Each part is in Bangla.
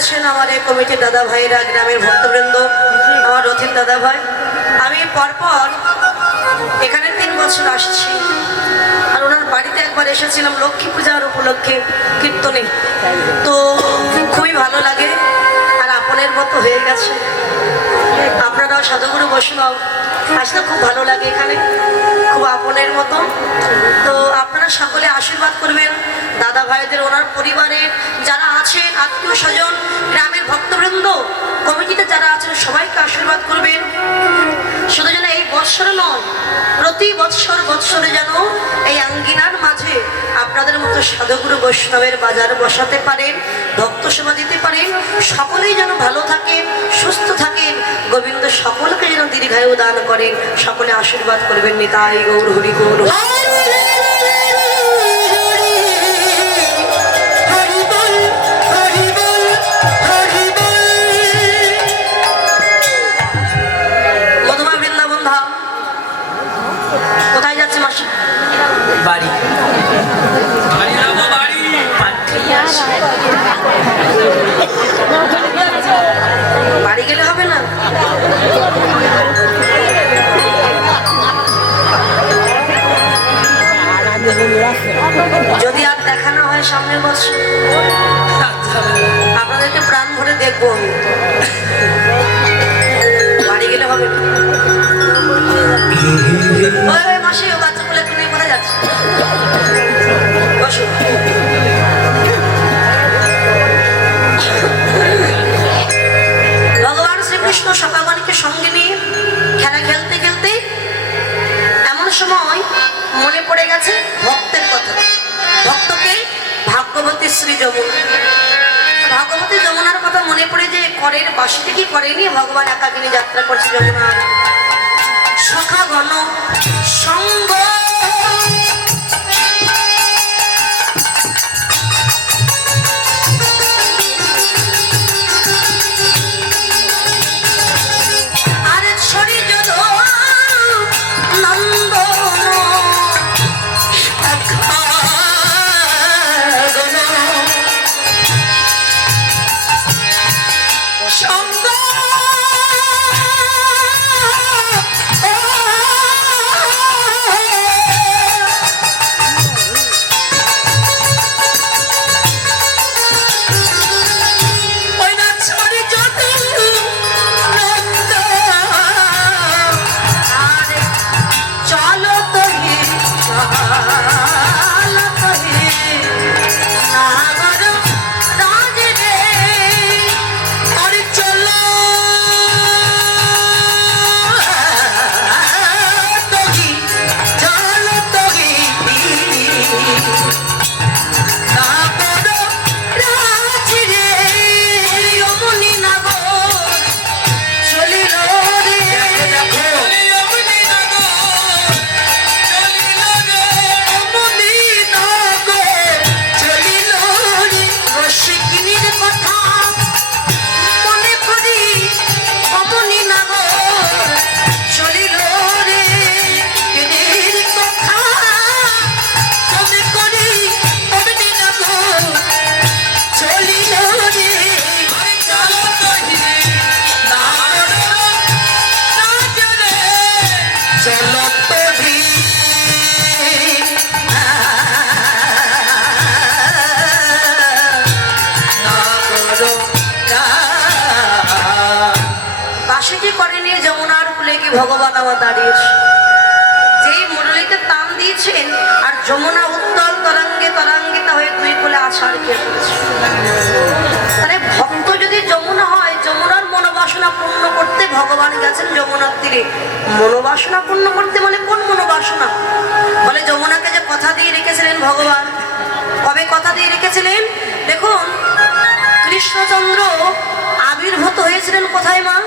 বলেছেন আমার এই কমিটির দাদা ভাইরা, গ্রামের ভক্তবৃন্দ, আমার রথিন দাদা ভাই, আমি পরপর এখানে 3 বছর আসছি। আর ওনার বাড়িতে একবার এসেছিলাম লক্ষ্মী পূজার উপলক্ষে কীর্তনে, তো খুবই ভালো লাগে আর আপনের মতো হয়ে গেছে। আপনারাও সাধুগুরু বৈষ্ণব, আসলে খুব ভালো লাগে, এখানে খুব আপনের মতো। তো আপনারা সকলে আশীর্বাদ করবেন দাদা ভাইদের, ওনার পরিবারের যারা আছেন, আত্মীয় স্বজন, গ্রামের ভক্তবৃন্দ, কমিটিতে যারা আছেন সবাইকে আশীর্বাদ করবেন। শুধু যেন এই বৎসর নয়, প্রতি বৎসরে যেন এই আঙ্গিনার মাঝে আপনাদের মতো সাধুগুরু বৈষ্ণবের বাজার বসাতে পারেন, ভক্ত সেবা দিতে পারেন, সকলেই যেন ভালো থাকেন, সুস্থ থাকেন, গোবিন্দ সকলকে যেন দীর্ঘায়ু দান করেন। সকলে আশীর্বাদ করবেন। নিতাই গৌর হরি গৌর। কোথায় যাচ্ছে মাসি? বাড়ি। বাড়ি গেলে হবে না? যদি আর দেখানো হয় সামনের বছর, আপনাদেরকে প্রাণ ভরে দেখবো আমি। বাড়ি গেলে হবে না। মাসি ও বাচ্চা বলে তুমি কোথায় যাচ্ছে? বসো। ভগবান শ্রীকৃষ্ণ সকাবাণীকে সঙ্গে নিয়ে খেলা খেলতে খেলতে এমন সময় মনে পড়ে গেছে ভক্তের কথা। ভক্তকে ভাগ্যবতী শ্রী যমুনা, ভাগবতী যমুনার কথা মনে পড়ে যে করের বাসিতে কি করেনি, ভগবান একাকিনী যাত্রা করছে যমুনার। সখা গণ সঙ্গ ভগবান আমার দাঁড়িয়েছে, যেই মুরলিতে টান দিয়েছেন আর যমুনা উত্তাল তরঙ্গে তরঙ্গিতা হয়ে দুই কোলে আষাঢ় খেয়ে পড়েছে। মানে ভক্ত যদি যমুনা হয়, যমুনার মনোবাসনা পূর্ণ করতে ভগবান গেছেন যমুনার তীরে। মনোবাসনা পূর্ণ করতে মানে কোন মনোবাসনা? বলে যমুনাকে যে কথা দিয়ে রেখেছিলেন ভগবান, কবে কথা দিয়ে রেখেছিলেন? দেখুন, কৃষ্ণচন্দ্র আবির্ভূত হয়েছিলেন কোথায় মা?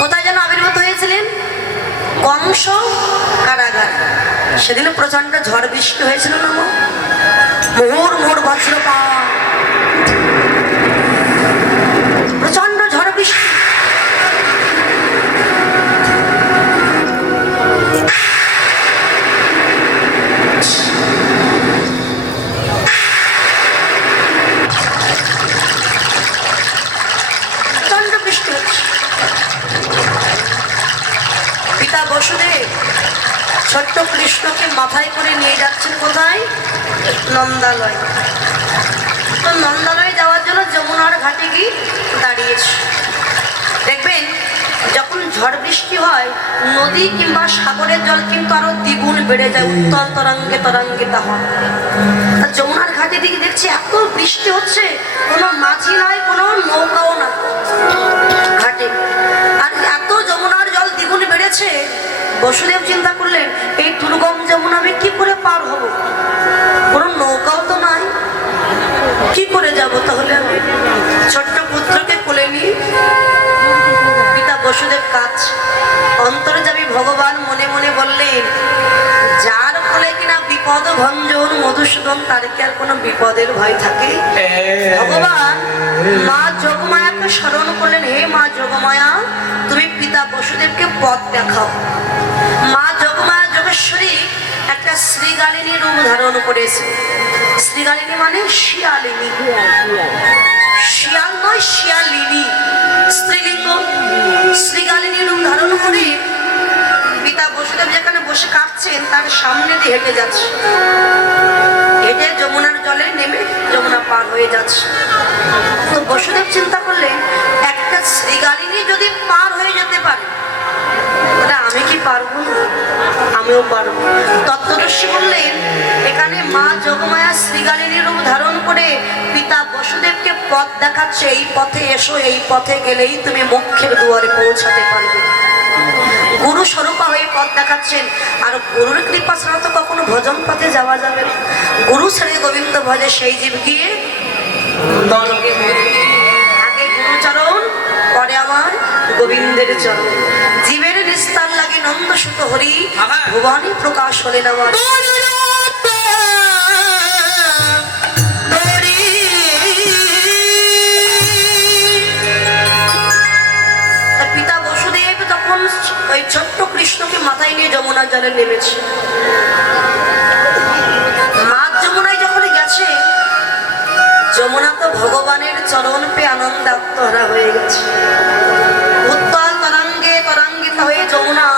কোথায় যেন আবির্ভূত হয়েছিলেন? কংস কারাগার। সেদিন প্রচন্ড ঝড় বৃষ্টি হয়েছিল না, মোহর মোহর বজ্রপাত, প্রচন্ড ঝড় বৃষ্টি। ছোট্ট কৃষ্ণকে মাথায় করে নিয়ে যাচ্ছেন কোথায়? নন্দালয়। তো নন্দালয়ে যাওয়ার জন্য যমুনার ঘাটে গিয়ে দাঁড়িয়েছে। দেখবেন যখন ঝড় বৃষ্টি হয় নদী কিংবা সাগরের জল কিন্তু আরো দ্বিগুণ বেড়ে যায়, উত্তল তরঙ্গে তরঙ্গিতা হয়। যমুনার ঘাটে দিকে দেখছি এত বৃষ্টি হচ্ছে, কোনো মাঝি নাই, কোনো নৌকাও না ঘাটে, আর এত যমুনার জল দ্বিগুণ বেড়েছে। বসুদেব চিন্তা করলেন এই দুর্গম যমুনা আমি কি করে পার হব, কোনো নৌকাও তো নাই, কি করে যাব তাহলে? আমি ছোট্ট পুত্রকে কোলে নিয়ে পিতা বসুদেব কাজ অন্তর্যামী ভগবান মনে মনে বললেন, যার ফলে কিনা বিপদ ভঞ্জন মধুসূদন, তার কি আর কোনো বিপদের ভয় থাকে? ভগবান মা যোগমায়াকে স্মরণ করলেন, হে মা যোগমায়া, তুমি পিতা বসুদেবকে পথ দেখাও। মা যোগমায়া যোগেশ্বরী একটা শ্রীগালিনী রূপ ধারণ করেছে। শ্রীগালিনী মানে শিয়ালিনী, শিয়াল নয় শিয়ালিনী, স্ত্রীলিঙ্গ। শ্রীগালিনী রূপ ধারণ করে পিতা বসুদেব যেখানে বসে কাঁদছেন তার সামনে দিয়ে হেঁটে যাচ্ছে, হেঁটে যমুনার জলে নেমে যমুনা পার হয়ে যাচ্ছে। তো বসুদেব চিন্তা করলেন একটা শ্রীগালিনী যদি পার হয়ে যেতে পারে তাহলে আমি কি পারবো না? আমিও পারবো। তত্ত্বদর্শী বললেন এখানে মা যোগমায়া শ্রীগালিনী রূপ ধারণ করে পিতা বসুদেবকে পথ দেখাচ্ছে, এই পথে এসো, এই পথে গেলেই তুমি মোক্ষের দুয়ারে পৌঁছাতে পারবে। গুরু স্বরূপা হয়ে পথ দেখাচ্ছেন। আর গুরুর কৃপা ছাড়া তো কখনো ভজন পথে যাওয়া যাবে না। গুরু ছেড়ে গোবিন্দ ভজে সেই জীব গিয়ে আগে গুরুচরণ, পরে আমার গোবিন্দের চরণ। জীবের নিস্তার লাগে নন্দ সুত হরি, ভুবনে প্রকাশ হলেন আমার। পিতা বসুদেব তখন ওই ছোট্ট কৃষ্ণকে মাথায় নিয়ে যমুনার জলে নেমেছে। মা যমুনায় যখন গেছে, যমুনা তো ভগবানের চরণ পেয়ে আনন্দ আত্মহারা হয়ে গেছে। উত্তাল তরঙ্গে তরঙ্গিত হয়ে যমুনা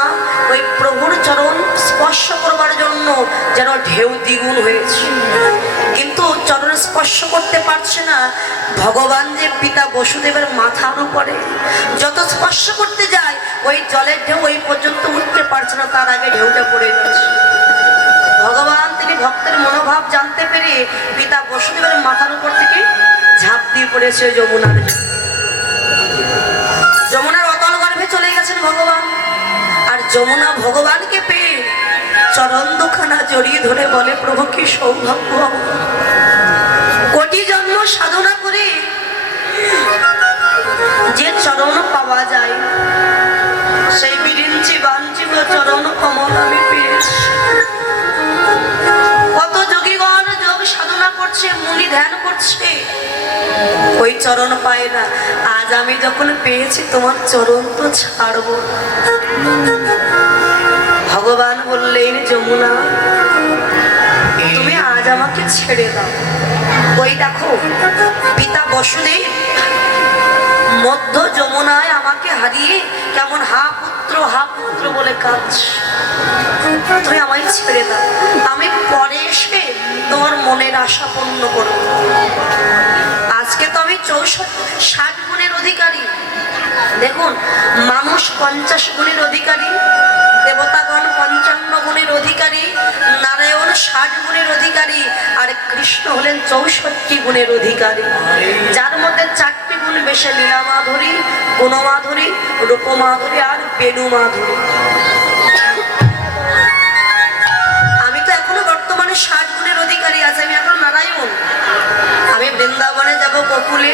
ওই প্রভুর চরণ স্পর্শ করবার জন্য যেন ঢেউ দ্বিগুণ হয়েছে, কিন্তু চরণ স্পর্শ করতে পারছে না। ভগবান যে পিতা বসুদেবের মাথার উপরে, যত স্পর্শ করতে যায় ওই জলের ঢেউ ওই পর্যন্ত উঠতে পারছে না, তার আগে ঢেউটা পড়ে যাচ্ছে। ভগবান তিনি ভক্তের মনোভাব জানতে পেরে পিতা বসুদেবের মাথার উপর থেকে ঝাঁপ দিয়ে পড়েছে যমুনার। যমুনার অতল গর্ভে চলে গেছেন ভগবান। আর যমুনা ভগবানকে পেয়ে চরণ দুখানা জড়িয়ে ধরে বলে, প্রভু কি সৌভাগ্য, কোটি জন্ম সাধনা করে যে চরণ পাওয়া যায়, সেই বিরিঞ্চি বাঞ্চিত চরণ কমল আমি পেয়েছি। কত যোগীগণ যোগ সাধনা করছে, মুনি ধ্যান করছে, ওই চরণ পায় না। আজ আমি যখন পেয়েছি তোমার চরণ তো ছাড়বো। ভগবান বললেন, যমুনা তুমি আজ আমাকে ছেড়ে দাও। ওই দেখো পিতা বসুদেব মধ্য যমুনায় আমাকে হারিয়ে কেমন হা পুত্র বলে কাঁদছে। তুমি আমায় ছেড়ে দাও, আমি পরে এসে তোমার মনের আশা পূর্ণ করব। আজকে তো আমি 60 গুণের অধিকারী। দেখুন, মানুষ 50 গুণের অধিকারী, দেবতাগণ 55 গুণের অধিকারী, নারায়ণ 60 গুণের অধিকারী, আর কৃষ্ণ হলেন 64 গুণের অধিকারী, যার মধ্যে 4টি গুণ বেশি, লীলা মাধুরী, গুণমাধুরী, রূপমাধুরী আর বেণু মাধুরী। আমি তো এখনো বর্তমানে 60 গুণের অধিকারী আছে, আমি এখন নারায়ণ। আমি বৃন্দাবনে যাব বকুলে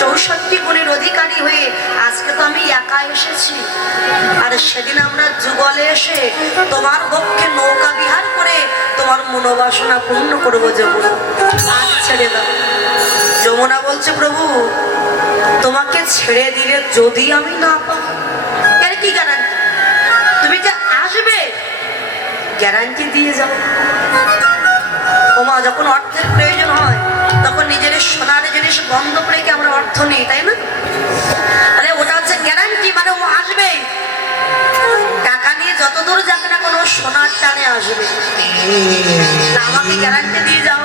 64 গুণের অধিকারী হয়ে। আজকে তো আমি একা এসেছি, আর সেদিন আমরা যুগলে এসে তোমার পক্ষে নৌকা বিহার করে তোমার মনোবাসনা পূর্ণ করবো। যমুনা আজ ছেড়ে দাও। যমুনা বলছে, প্রভু তোমাকে ছেড়ে দিলে যদি আমি না পাই, এর কি গ্যারান্টি? তুমি যে আসবে গ্যারান্টি দিয়ে যাও। ওমা, যখন অর্থের প্রয়োজন হয় তখন নিজের সোনার জিনিস বন্ধ করে কি আমরা অর্থ নিই, তাই না? আরে ওটা হচ্ছে গ্যারান্টি, মানে ও আসবে। টাকা নিয়ে যত দূর যাবে না কোনো সোনার টানে না আমাকে গ্যারান্টি দিয়ে যাও।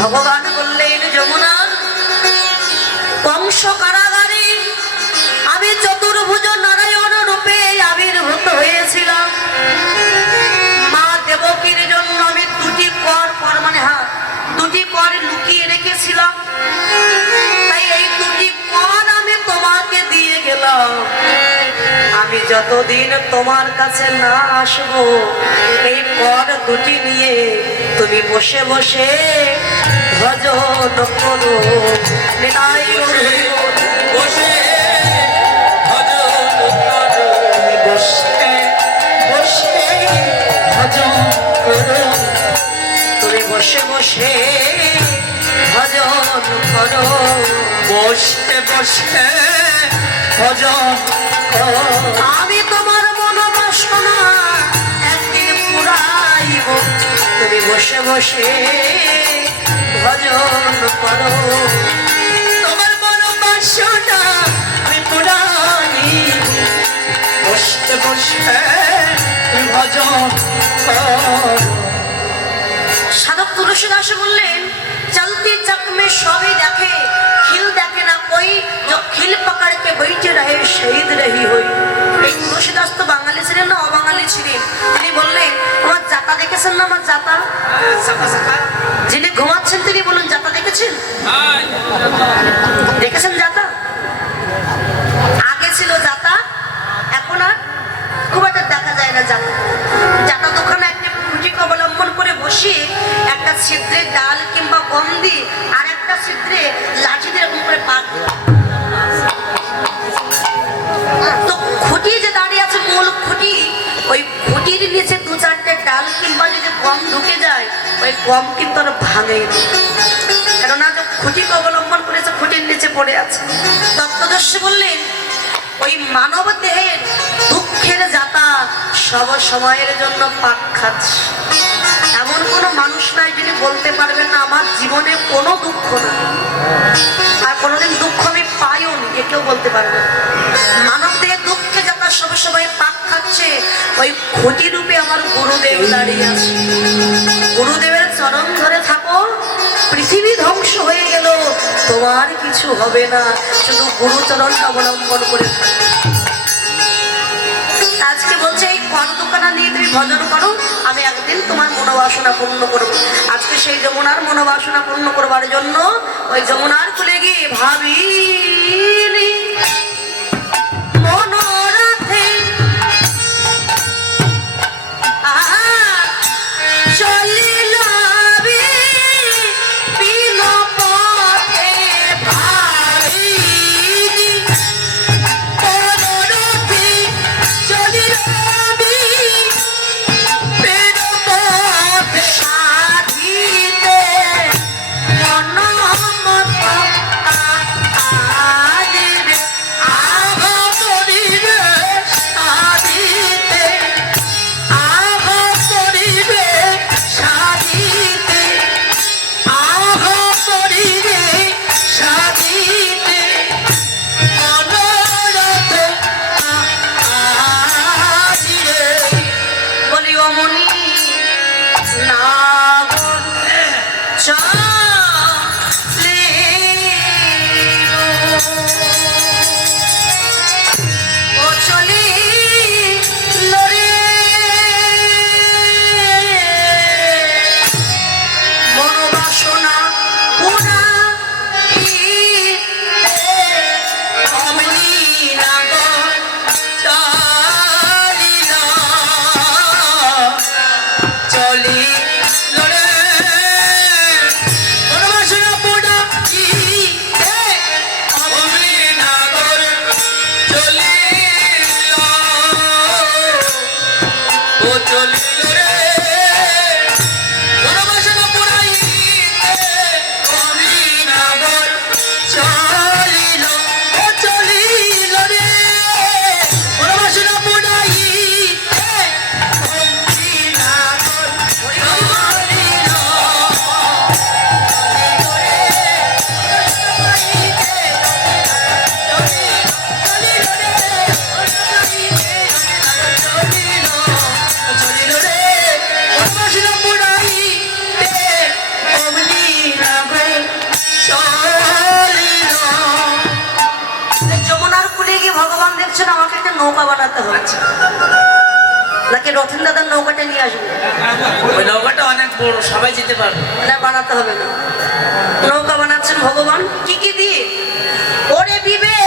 ভগবান বললেন যমুনা, কংস কারাগারে আমি চতুর্ভুজ নারায়ণ রূপে আবির্ভূত হয়েছিলাম। মা দেবকীর জন্য আমি দুটি কর মানে হাত দুটি কর লুকিয়ে রেখেছিলাম। তাই এই দুটি কর আমি তোমাকে দিয়ে গেলাম। আমি যতদিন তোমার কাছে না আসবো এই কর দুটি নিয়ে তুমি বসে বসে ভজন করো। নিতাই গৌর বসে ভজন করো, বসে বসে ভজন করো, তুমি বসে বসে ভজন করো, বসে বসে ভজন করো। আমি তোমার মনোবাসনা একদিন পুরাইব, তুমি বসে বসে ভজন করো। তোমার মনোবাসনা আমি পুরানি, বসে বসে ভজন করো। সাধক তুলসীদাস বললেন, চলতি चक में সবই দেখে, খিল দেখে না কই, जो খিল पकड़ के बैठे रहे शहीद रही हुई। এই তুলসীদাস তো বাঙালি ছিলেন না অবাঙালি ছিলেন। তিনি বললেন, আমার জাতা দেখেছেন না? আমার জাতা যিনি ঘুমাচ্ছেন তিনি বলুন, জাতা দেখেছেন? দেখেছেন জাতা? আগে ছিল জাতা, এখন আর খুব একটা দেখা যায় না জাতা। জাতা দোকানে একটা খুঁটিকে অবলম্বন করে বসিয়ে একটা ছিদ্রে ডাল কিংবা গম দিয়ে আর একটা ছিদ্রে লাঠি দিয়ে এরকম করে পাক দেওয়া। তো খুঁটি যে দাঁড়িয়ে আছে মূল খুঁটি, ওই খুঁটির নিচে দু চারটে ডাল কিংবা যদি গম ঢুকে যায় ওই গম কিন্তু আর ভাঙে না, কেননা যে খুঁটিকে অবলম্বন করেছে খুঁটির নিচে পড়ে আছে। তত্ত্বদর্শী বললেন, ওই মানব দেহের দুঃখের যাতা সব সময়ের জন্য পাক খাচ্ছে। এমন কোনো মানুষ নাই যিনি বলতে পারবেন না আমার জীবনে কোনো দুঃখ নাই আর কোনোদিন দুঃখ আমি পাইও নি, এ কেউ বলতে পারবে না। মানব দেহের দুঃখে যাতা সব সময় পাক খাচ্ছে, ওই খুঁটি রূপে আমার গুরুদেব দাঁড়িয়ে আছে। গুরুদেবের চরণ ধরে থাকো, পৃথিবী ধ্বংস হয়ে গেল তোমার কিছু হবে না, শুধু গুরুচরণ অবলম্বন করে থাকো। আজকে বলছে এই কর দোকানা নিয়ে তুমি ভজন করো, আমি একদিন তোমার মনোবাসনা পূর্ণ করবো। আজকে সেই যমুনার মনোবাসনা পূর্ণ করবার জন্য ওই যমুনার কুলে গিয়ে ভাবিনি মনোরথে চলিল বিন পথে ভাবিনি মনোরথে চলিল বিন পথে সাধিতে মনমত আজ বলছেন আমাকে একটা নৌকা বানাতে হবে, নাকি রথিন দাদার নৌকাটা নিয়ে আসবে? ওই নৌকাটা অনেক বড়, সবাই যেতে পারবে না, বানাতে হবে না। নৌকা বানাচ্ছেন ভগবান কি কি দিয়ে? ওরে বিবেক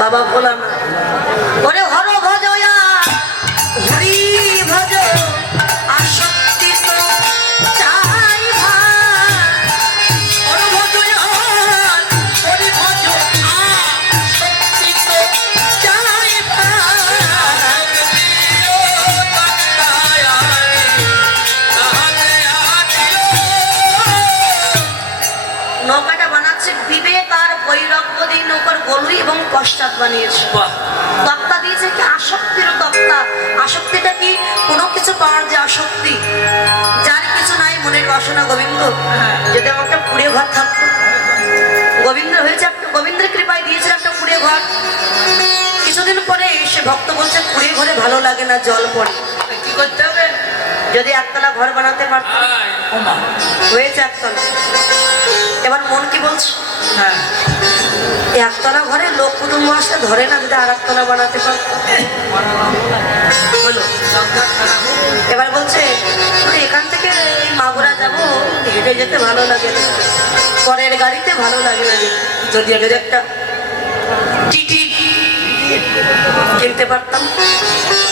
বাবা ভোলা না। ওরে হর ভজয়া হরি ভজ আসক্তি তো চাই হর ভজয়া হরি ভজ আসক্তি তো চাই নৌকাটা বানাচ্ছে বিবেক আর বৈরাগ্য দিয়ে নৌকার গলুই এবং পশ্চাৎ বানিয়েছে। তক্তা দিয়েছে কি আসক্তির তক্তা। আসক্তিটা কি? কোনো কিছু পাওয়ার যে আসক্তি, যার কিছু নাই মনের বাসনা। গোবিন্দ যদি আমার একটা কুড়ে ঘর থাকতো, গোবিন্দ হয়েছে একটা, গোবিন্দের কৃপায় দিয়েছে একটা কুড়ে ঘর। কিছুদিন পরে সে ভক্ত বলছে কুড়ে ঘরে ভালো লাগে না, জল পড়ে, কি করতে হবে? যদি একতলা ঘর বানাতে পারতো। হয়েছে একতলা। এবার মন কি বলছে? হ্যাঁ, একতলা ঘরে লোক কুটুম্ব আসলে ধরে না, যদি আর একতলা বানাতে পারতো। এবার বলছে এখান থেকে মাগুরা যাবো, হেঁটে যেতে ভালো লাগে না, পরের গাড়িতে ভালো লাগে না, যদি একটা টিটি কিনতে পারতাম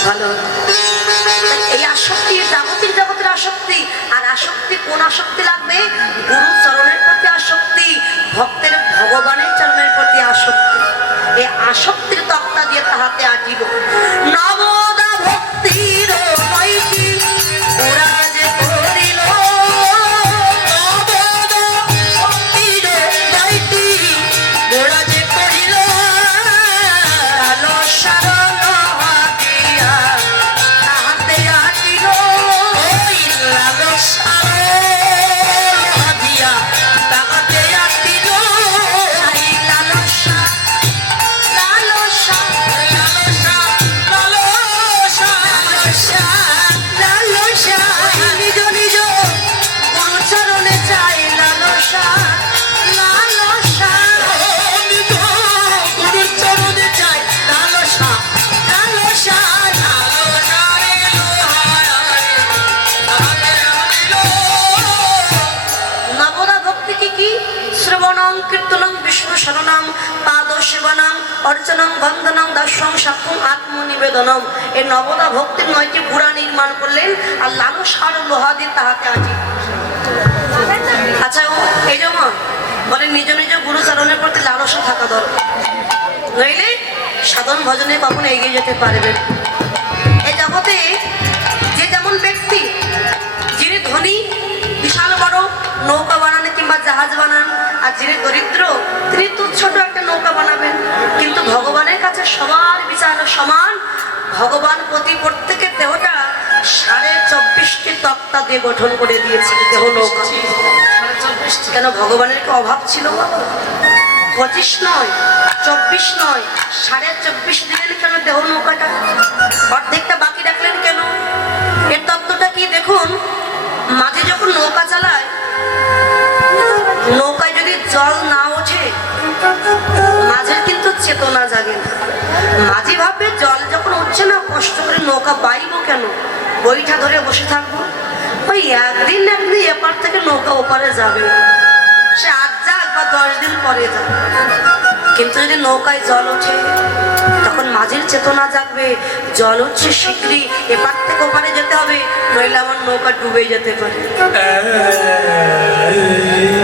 ভালো হতো। এই আসক্তি জগতের আসক্তি। আর আসক্তি কোন আসক্তি লাগবে? গুরু চরণের প্রতি আসক্তি, ভক্তের ভগবানের চরণের প্রতি আসক্তি। এই আসক্তির তক্তা দিয়ে তাহাতে আঁটিল নবদা ভক্তির নয়টি ওরা যে করিল, নবদা ভক্তির নয়টি ওরা যে করিল, আলো সারণ দিয়া তাহাতে আঁটিল, ওই লালো সারণ দিয়া তাহাতে আঁটিল, এই লালসা লালসা লালসা লালসা লালসা লালসা নিজ নিজ গুরুচরণে চাই, লালসা লালসা নিজ গুরুচরণে চাই, লালসা লালসা লালসা নবদা ভক্তি কি কি? শ্রবণং কীর্তনং বিষ্ণু শরণং পাদ সেবনং অর্চনং বন্দনং দর্শং সাক্ষং আত্মনিবেদনম। এই নবদা ভক্তির 9টি পুরা নির্মাণ করলেন আর লালসার লোহা দিয়ে তাহাতে আঁটি। আচ্ছা, ও এই যেমন বলে নিজ নিজ গুরুচরণের প্রতি লালসা থাকা দরকার, নইলে সাধন ভজনে কখনো এগিয়ে যেতে পারবেন। এই জগতে যে যেমন ব্যক্তি, যিনি ধনী বিশাল বড় নৌকা বানান কিংবা জাহাজ বানান, আর যিনি দরিদ্র তিনি তুচ্ছোট একটা নৌকা বানাবেন। কিন্তু ভগবানের কাছে সবার বিচার সমান। ভগবান প্রতি প্রত্যেকের দেহটা 24.5টি তক্তা দিয়ে গঠন করে দিয়েছে দেহ নৌকা। কেন ভগবানের কি অভাব ছিল? 25 নয়, 24 নয়, 24.5 দিলেন কেন দেহ নৌকাটা? অর্ধেকটা বাকি রাখলেন কেন? এর তত্ত্বটা কি দেখুন। মাঝে যখন নৌকা চালায়, নৌকায় যদি জল না ওঠে মাঝের কিন্তু চেতনা জাগে না। মাঝি ভাবে জল যখন হচ্ছে না, কষ্ট করে নৌকা বাইবো কেন, বইটা ধরে বসে থাকবো। ওই একদিন এপার থেকে নৌকা ওপারে যাবে, সে আজ যাক বা 10 দিন পরে যাবে। কিন্তু যদি নৌকায় জল ওঠে তখন মাঝির চেতনা জাগবে, জল উঠছে শীঘ্রই, এপার থেকে ওপারে যেতে হবে, নইলে আমার নৌকা ডুবে যেতে পারে।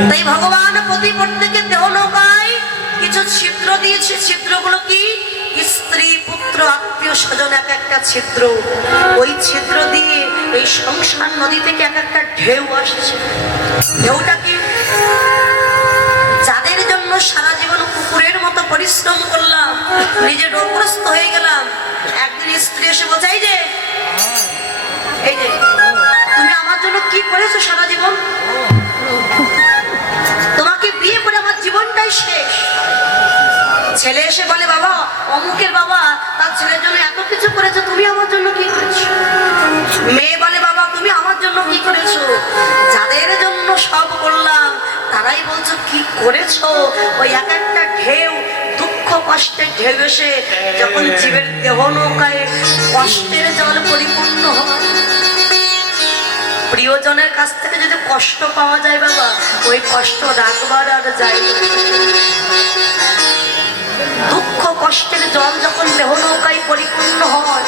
তাই ভগবান প্রতি প্রত্যেকের দেহ নৌকায় কিছু ছিদ্র দিয়েছে। ছিদ্রগুলো কি? স্ত্রী, পুত্র, আত্মীয় স্বজন, এক একটা ছিদ্র। ওই ছিদ্র দিয়ে এই সংসার নদী থেকে এক একটা ঢেউ আসছে। ঢেউটা কি? যাদের জন্য সারা জীবন কুকুরের মতো পরিশ্রম করলাম, নিজে রোগগ্রস্ত হয়ে গেলাম, একদিন স্ত্রী এসে বোঝাই যে এই যে তুমি আমার জন্য কি করেছো সারা জীবন, তোমাকে বিয়ে করে আমার জীবনটাই শেষ। ছেলে এসে বলে বাবা, অমুকের বাবা তার ছেলের জন্য এত কিছু করেছো, তুমি আমার জন্য কি করেছো? মেয়ে বলে বাবা, তুমি আমার জন্য কি করেছো? যাদের জন্য সব করলাম তারাই বলছো কি করেছো। ওই এক একটা ঢেউ, দুঃখ কষ্টের ঢেউ এসে যখন জীবের দেহ নৌকায় কষ্টের জল পরিপূর্ণ হয়, প্রিয়জনের কাছ থেকে যদি কষ্ট পাওয়া যায় বাবা, ওই কষ্ট রাখবার আর যায় না। দুঃখ কষ্টের জল যখন দেহ নৌকায় পরিপূর্ণ হয়,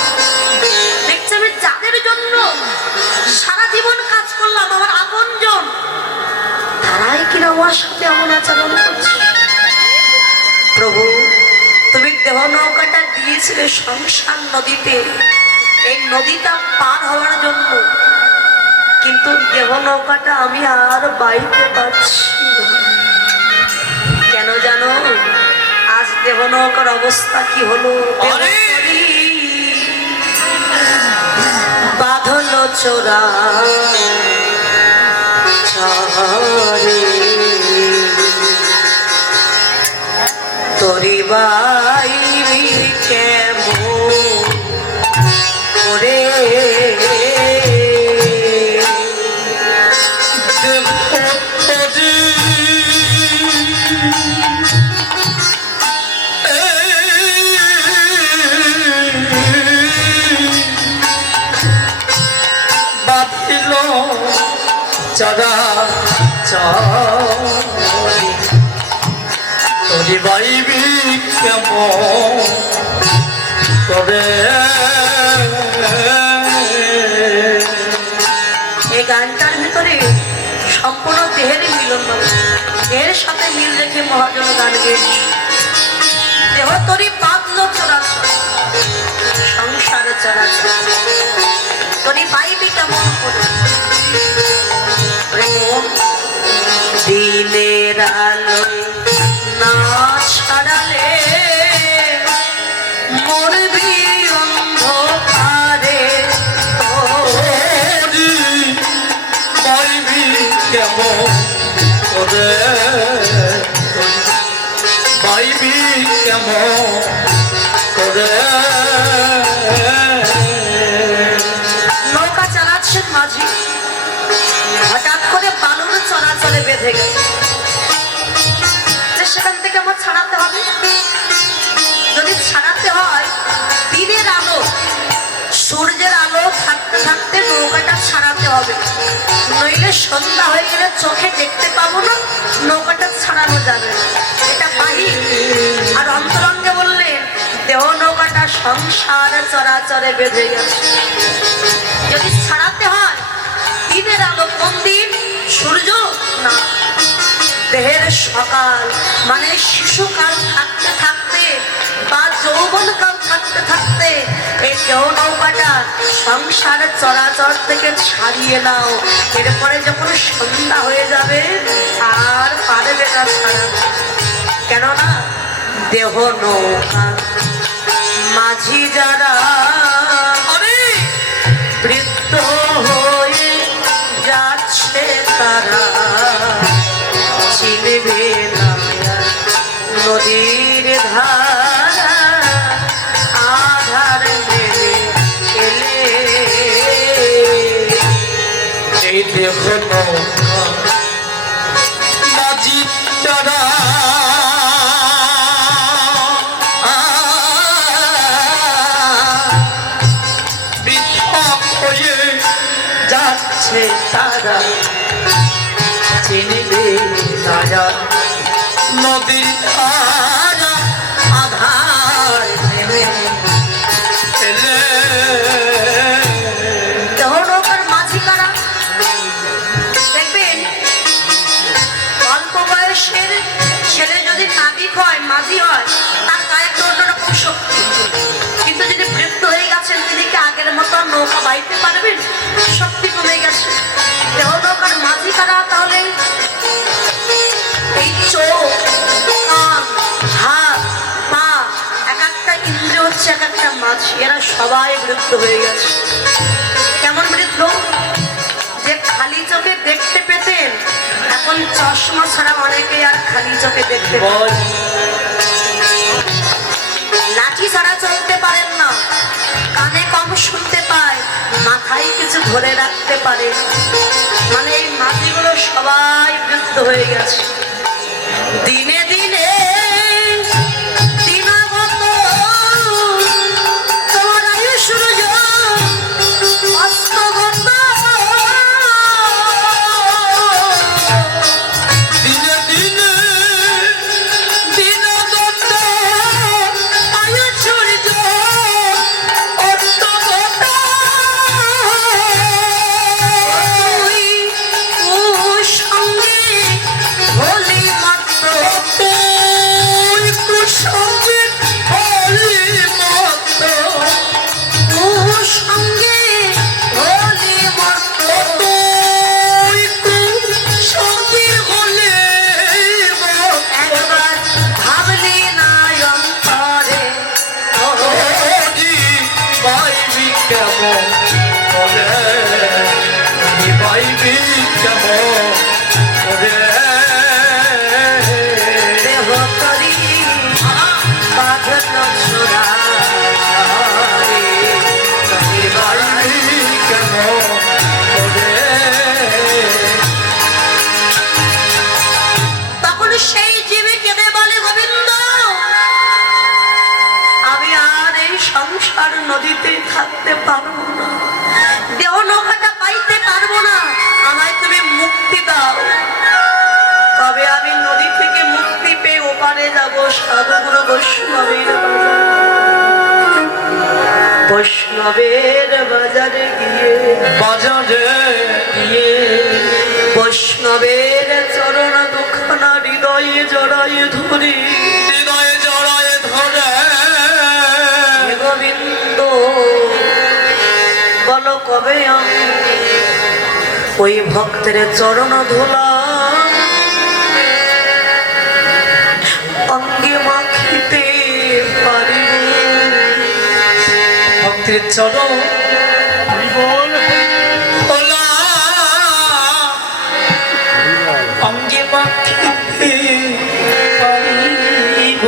দেখছি আমি যাদের জন্য সারা জীবন কাজ করলাম, আমার আপনজন, তারাই কিনা আমার সাথে এমন আচরণ করছে। প্রভু, তুমি দেহ নৌকাটা দিয়েছিলে সংসার নদীতে, এই নদীটা পার হওয়ার জন্য, কিন্তু দেহ নৌকাটা আমি আর বাইতে পারছি না। কেন জানো? আজ দেহ নৌকার অবস্থা কি হলো? বাঁধল চোরা তোরি বাই কেমন করে চারা তোরি বাইবি কেমন করে। এই গানটার ভিতরে সম্পূর্ণ দেহেরই মিলন বলে, দেহের সাথে মিল রেখে মহাজন গান গেয়েছে। দেহ তোরি বাঁধলো চরাচর, সংসারে চরাচর, তোরি পাইবি কেমন করে। দিনের আলোয় না ছাড়ালে মরবি অন্ধকারে, বাইবি কেমন করে, বাইবি কেমন করে। নৌকা চালাচ্ছেন মাঝি, হঠাৎ করে বালুর চলাচলে বেঁধে গেছে। সেখান থেকে আমার ছাড়াতে হবে। যদি ছাড়াতে হয়, দিনের আলো, সূর্যের আলো থাকতে থাকতে নৌকাটা ছাড়াতে হবে, নইলে সন্ধ্যা হয়ে গেলে চোখে দেখতে পাবো না, নৌকাটা ছাড়ানো যাবে না। এটা বাহির। আর অন্তরঙ্গে বললেন দেহ নৌকাটা সংসার চরাচরে বেঁধে গেছে। যদি ছাড়াতে হয়, দিনের আলো, কোন দিন? সূর্য না, দেহের সকাল মানে শিশুকাল থাকতে থাকতে বা যৌবনকাল থাকতে থাকতে এই দেহ নৌকাটা সংসার চরাচর থেকে ছাড়িয়ে নাও। এরপরে যখন সন্ধ্যা হয়ে যাবে আর পারবে না ছাড়া, কেননা দেহ নৌকা মাঝি যারা বৃদ্ধ হয়ে যাচ্ছে তারা চিনবে না নদীর ধারা, আধার মেলে এলে এই দেহ নৌকা মাঝি যারা আছে তারা চিনিবে না যার নদীর ধারা আধার নেমে এলে দেহ নৌকার মাঝি কারা দেখবেন অল্প বয়সের ছেলে যদি নাবিক হয় মাঝি হয় তার গায়ে একটা অন্যরকম শক্তি, কিন্তু যিনি বৃদ্ধ হয়ে গেছেন তিনি কি আগের মতো আর নৌকা বাইতে পারবেন? শক্তি কমে গেছে। দেহ নৌকার মাঝি কারা? তাহলে এই চোখ, কান, হাত, পা, এক একটা ইন্দ্রিয় হচ্ছে এক একটা মাঝি। এরা সবাই বৃদ্ধ হয়ে গেছে। কেমন বৃদ্ধ? যে খালি চোখে দেখতে পেতেন এখন চশমা ছাড়া অনেকে আর খালি চোখে দেখতে পায়। বল লাঠি ছাড়া চলতে পারেন না, কানে কম শুনতে পায়, মাথায় কিছু ধরে রাখতে পারে। মানে এই মাটিগুলো সবাই বৃদ্ধ হয়ে গেছে। দিনে দিনে দিনাগত তোমার আয়ু সূর্য অস্তগত। দিনে দিনে দিনগত আয়ু সূর্য অস্তগত। তুই সঙ্গে হলি মাত্র, তুই কুসঙ্গে হলি মত, তুই সঙ্গে হলি মাত্র। তুই কুসঙ্গে হলি মত। একবার ভাবলি না অন্তরে ওরে বাইবি কেমন করে, বাইবি কেমন করে। দেহ তরি বাঁধন ছোড়া বাইবি কেমন করে। তখন সেই জীবে কেঁদে বলে গোবিন্দ আমি আর এই সংসার নদীতে থাকতে পারবো না, দেহ নৌকাটা পাইতে পারবো না, আমায় তুমি মুক্তি দাও। তবে আমি নদী থেকে মুক্তি পেয়ে ওপারে যাবো সাধুগুরু বৈষ্ণবের বাজারে গিয়ে, বাজারে গিয়ে বৈষ্ণবের চরণ দুখানা হৃদয়ে জড়ায়ে ধরি। হৃদয়ে জড়ায় ধরে হে গোবিন্দ বলো কবে আমি ওই ভক্তের চরণ ধুলা অঙ্গে মাখিতে পারিব। ভক্তির চরণ খোলা অঙ্গে মাখিতে পারিব।